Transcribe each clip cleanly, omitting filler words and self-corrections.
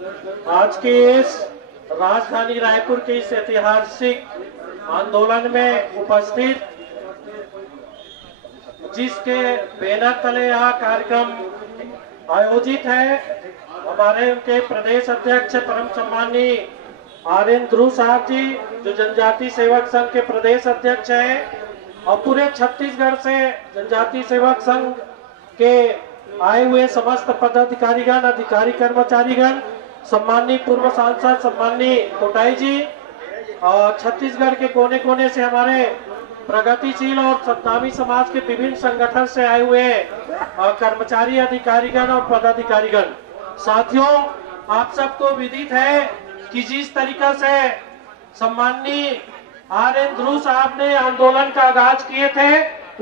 आज के इस राजधानी रायपुर के इस ऐतिहासिक आंदोलन में उपस्थित, जिसके बैनर तले यह कार्यक्रम आयोजित है, हमारे उनके प्रदेश अध्यक्ष परम सम्मानीय आर्यन ध्रुव साहब जी, जो जनजाति सेवक संघ के प्रदेश अध्यक्ष हैं, और पूरे छत्तीसगढ़ से जनजाति सेवक संघ के आए हुए समस्त पदाधिकारीगण, अधिकारी, कर्मचारीगण, सम्मानीय पूर्व सांसद सम्मानीय कोटाई जी, और छत्तीसगढ़ के कोने कोने से हमारे प्रगतिशील और सत्तावी समाज के विभिन्न संगठन से आए हुए कर्मचारी, अधिकारीगण और पदाधिकारीगण। साथियों, आप सबको विदित है कि जिस तरीका से सम्मानीय आर्यन ध्रुव साहब ने आंदोलन का आगाज किए थे,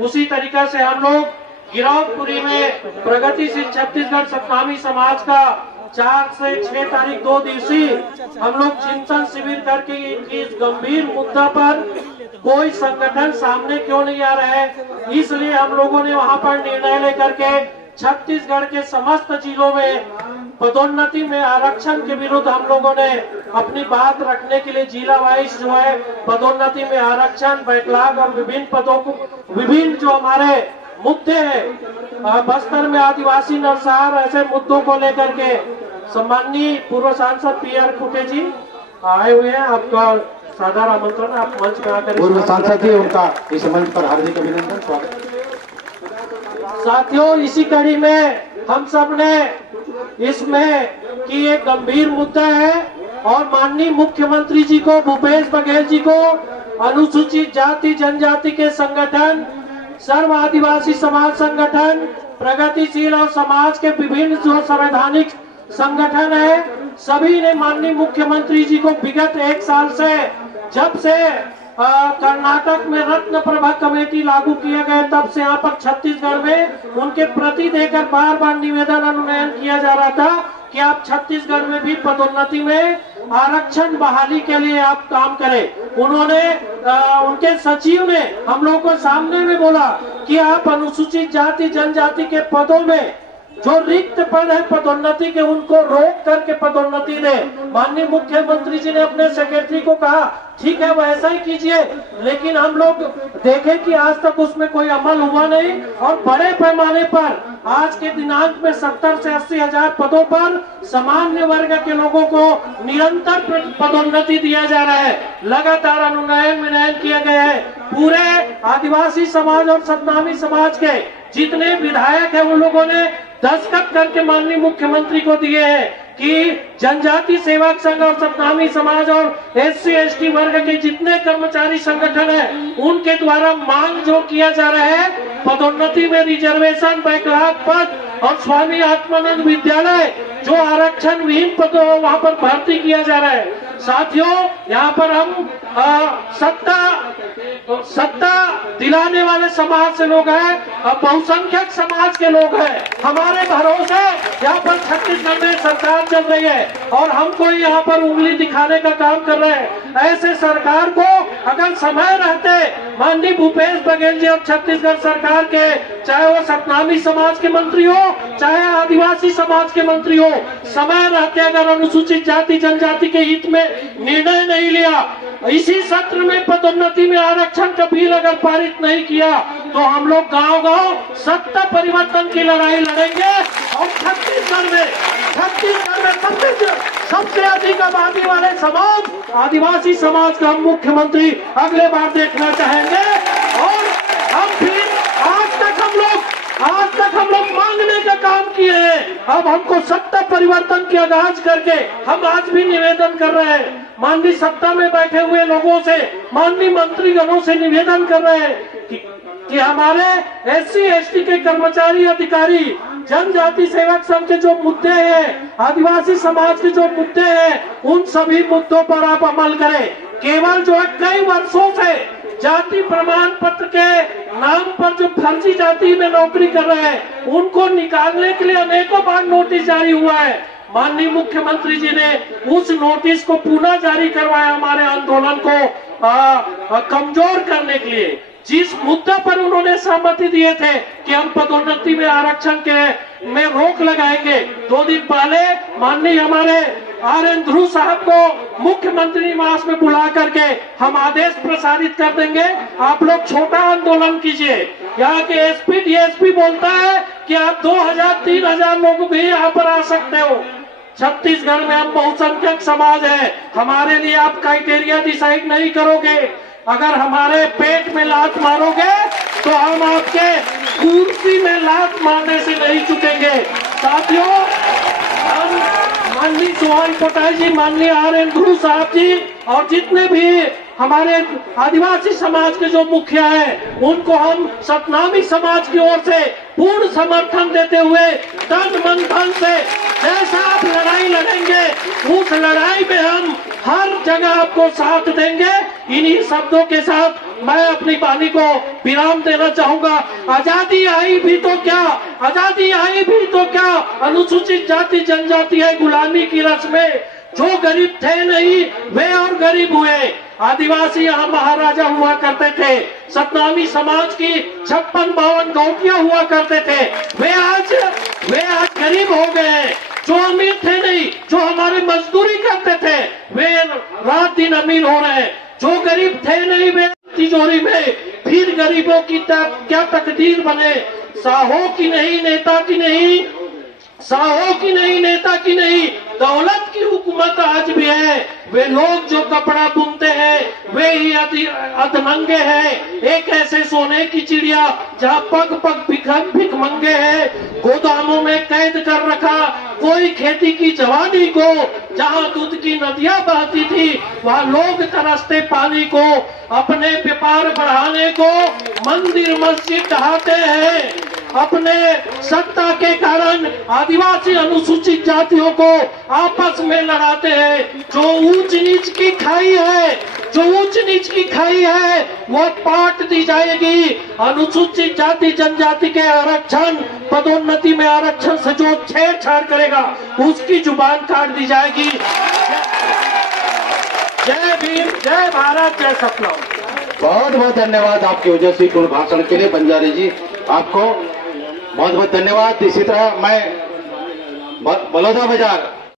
उसी तरीका से हम लोग गिरौदपुरी में प्रगतिशील छत्तीसगढ़ सत्तावी समाज का 4 से 6 तारीख 2 दिवसीय हम लोग चिंतन शिविर करके इस गंभीर मुद्दा पर कोई संगठन सामने क्यों नहीं आ रहा है, इसलिए हम लोगों ने वहां पर निर्णय लेकर के छत्तीसगढ़ के समस्त जिलों में पदोन्नति में आरक्षण के विरुद्ध हम लोगों ने अपनी बात रखने के लिए जिला वाइज जो है पदोन्नति में आरक्षण, बैकलॉग और विभिन्न पदों को, विभिन्न जो हमारे मुद्दे हैं, बस्तर में आदिवासी नरसंहार, ऐसे मुद्दों को लेकर के सम्माननीय पूर्व सांसद पीआर खुटे जी आए हुए हैं। आपका सादर आमंत्रण, आप मंच में आकर। पूर्व सांसद जी, उनका इस मंच पर हार्दिक अभिनंदन, स्वागत। साथियों, इसी कड़ी में हम सब ने इसमें कि एक गंभीर मुद्दा है और माननीय मुख्यमंत्री जी को, भूपेश बघेल जी को, अनुसूचित जाति जनजाति के संगठन, सर्व आदिवासी समाज संगठन, प्रगतिशील और समाज के विभिन्न जो संवैधानिक संगठन है, सभी ने माननीय मुख्यमंत्री जी को विगत 1 साल से, जब से कर्नाटक में रत्न प्रभा कमेटी लागू किए गए, तब से यहाँ पर छत्तीसगढ़ में उनके प्रति देकर बार बार निवेदन अनुनयन किया जा रहा था कि आप छत्तीसगढ़ में भी पदोन्नति में आरक्षण बहाली के लिए आप काम करें। उन्होंने उनके सचिव ने हम लोगों को सामने में बोला कि आप अनुसूचित जाति जनजाति के पदों में जो रिक्त पद है पदोन्नति के, उनको रोक करके पदोन्नति दे। माननीय मुख्यमंत्री जी ने अपने सेक्रेटरी को कहा, ठीक है वैसा ही कीजिए, लेकिन हम लोग देखें कि आज तक उसमें कोई अमल हुआ नहीं और बड़े पैमाने पर आज के दिनांक में 70 से 80 हजार पदों पर सामान्य वर्ग के लोगों को निरंतर पदोन्नति दिया जा रहा है। लगातार अनुनयन विनयन किए गए हैं। पूरे आदिवासी समाज और सतनामी समाज के जितने विधायक है, उन लोगों ने दस्तखत करके माननीय मुख्यमंत्री को दिए हैं कि जनजाति सेवक संघ और सतनामी समाज और SC ST वर्ग के जितने कर्मचारी संगठन है, उनके द्वारा मांग जो किया जा रहा है पदोन्नति में रिजर्वेशन, बैकलॉग पद और स्वामी आत्मानंद विद्यालय जो आरक्षण विहीन पदों वहां पर भर्ती किया जा रहा है। साथियों, यहाँ पर हम सत्ता दिलाने वाले समाज से लोग हैं, बहुसंख्यक समाज के लोग हैं। हमारे भरोसे यहाँ पर छत्तीसगढ़ में सरकार चल रही है और हम कोई यहाँ पर उंगली दिखाने का काम कर रहे हैं। ऐसे सरकार को अगर समय रहते माननीय भूपेश बघेल जी और छत्तीसगढ़ सरकार के, चाहे वो सतनामी समाज के मंत्री हो, चाहे आदिवासी समाज के मंत्री हो, समय रहते अगर अनुसूचित जाति जनजाति के हित में निर्णय नहीं लिया, इसी सत्र में पदोन्नति में आरक्षण का बिल अगर पारित नहीं किया, तो हम लोग गांव-गांव सत्ता परिवर्तन की लड़ाई लड़ेंगे और छत्तीसगढ़ में सबसे अधिक आबादी वाले समाज, आदिवासी समाज का हम मुख्यमंत्री अगले बार देखना चाहेंगे। और हम फिर आज तक हम लोग मांगने का काम किए हैं, अब हमको सत्ता परिवर्तन की आगाज करके हम आज भी निवेदन कर रहे हैं, माननीय सत्ता में बैठे हुए लोगों से, माननीय मंत्रीगणों से निवेदन कर रहे हैं कि हमारे SC ST के कर्मचारी, अधिकारी, जनजाति सेवक संघ के जो मुद्दे हैं, आदिवासी समाज के जो मुद्दे हैं, उन सभी मुद्दों पर आप अमल करें। केवल जो है कई वर्षों से जाति प्रमाण पत्र के नाम पर जो फर्जी जाति में नौकरी कर रहे हैं, उनको निकालने के लिए अनेकों बार नोटिस जारी हुआ है। माननीय मुख्यमंत्री जी ने उस नोटिस को पुनः जारी करवाया हमारे आंदोलन को कमजोर करने के लिए। जिस मुद्दे पर उन्होंने सहमति दिए थे कि हम पदोन्नति में आरक्षण के में रोक लगाएंगे, 2 दिन पहले माननीय हमारे RN ध्रुव साहब को मुख्यमंत्री निवास में बुला करके हम आदेश प्रसारित कर देंगे। आप लोग छोटा आंदोलन कीजिए। यहाँ के SP DSP बोलता है कि आप 2000-3000 लोग भी यहाँ पर आ सकते हो। छत्तीसगढ़ में हम बहुसंख्यक समाज है, हमारे लिए आप क्राइटेरिया डिसाइड नहीं करोगे। अगर हमारे पेट में लात मारोगे तो हम आपके कुर्सी में लात मारने से नहीं चुकेंगे। साथियों, हम माननीय सोहन पोटाई जी, माननीय RN ध्रुव साहब जी और जितने भी हमारे आदिवासी समाज के जो मुखिया हैं, उनको हम सतनामी समाज की ओर से पूर्ण समर्थन देते हुए तन मन धन से जैसा आप लड़ाई लड़ेंगे उस लड़ाई में हम हर जगह आपको साथ देंगे। इन्हीं शब्दों के साथ मैं अपनी वाणी को विराम देना चाहूंगा। आजादी आई भी तो क्या, आजादी आई भी तो क्या, अनुसूचित जाति जनजाति है गुलामी की रस में। जो गरीब थे नहीं वे और गरीब हुए। आदिवासी यहाँ महाराजा हुआ करते थे। सतनामी समाज की 56-52 गौटियां हुआ करते थे। वे आज गरीब हो गए हैं। जो अमीर थे नहीं, जो हमारे मजदूरी करते थे, वे रात दिन अमीर हो रहे हैं। जो गरीब थे नहीं वे तिजोरी में। फिर गरीबों की क्या तकदीर बने। साहों की नहीं, नेता की नहीं, साहों की नहीं, नेता की नहीं, दौलत की हुकूमत आज भी है। वे लोग जो कपड़ा बुनते हैं वे ही अधमंगे हैं। एक ऐसे सोने की चिड़िया जहाँ पग पग भिखमंगे हैं। गोदामों में कैद कर रखा कोई खेती की जवानी को। जहाँ दूध की नदियां बहती थी वहाँ लोग तरसते पानी को। अपने व्यापार बढ़ाने को मंदिर मस्जिद ढहाते हैं। अपने सत्ता के कारण आदिवासी अनुसूचित जातियों को आपस में लड़ाते हैं। जो ऊंच नीच की खाई है, जो ऊंच नीच की खाई है वो पाट दी जाएगी। अनुसूचित जाति जनजाति के आरक्षण पदोन्नति में आरक्षण से जो छेड़छाड़ करेगा उसकी जुबान काट दी जाएगी। जय भीम, जय भारत, जय सतनाम। बहुत बहुत धन्यवाद आपके ओजस्वी पूर्ण भाषण के लिए बंजारी जी, आपको बहुत बहुत धन्यवाद। इसी तरह मैं बलौदा बाजार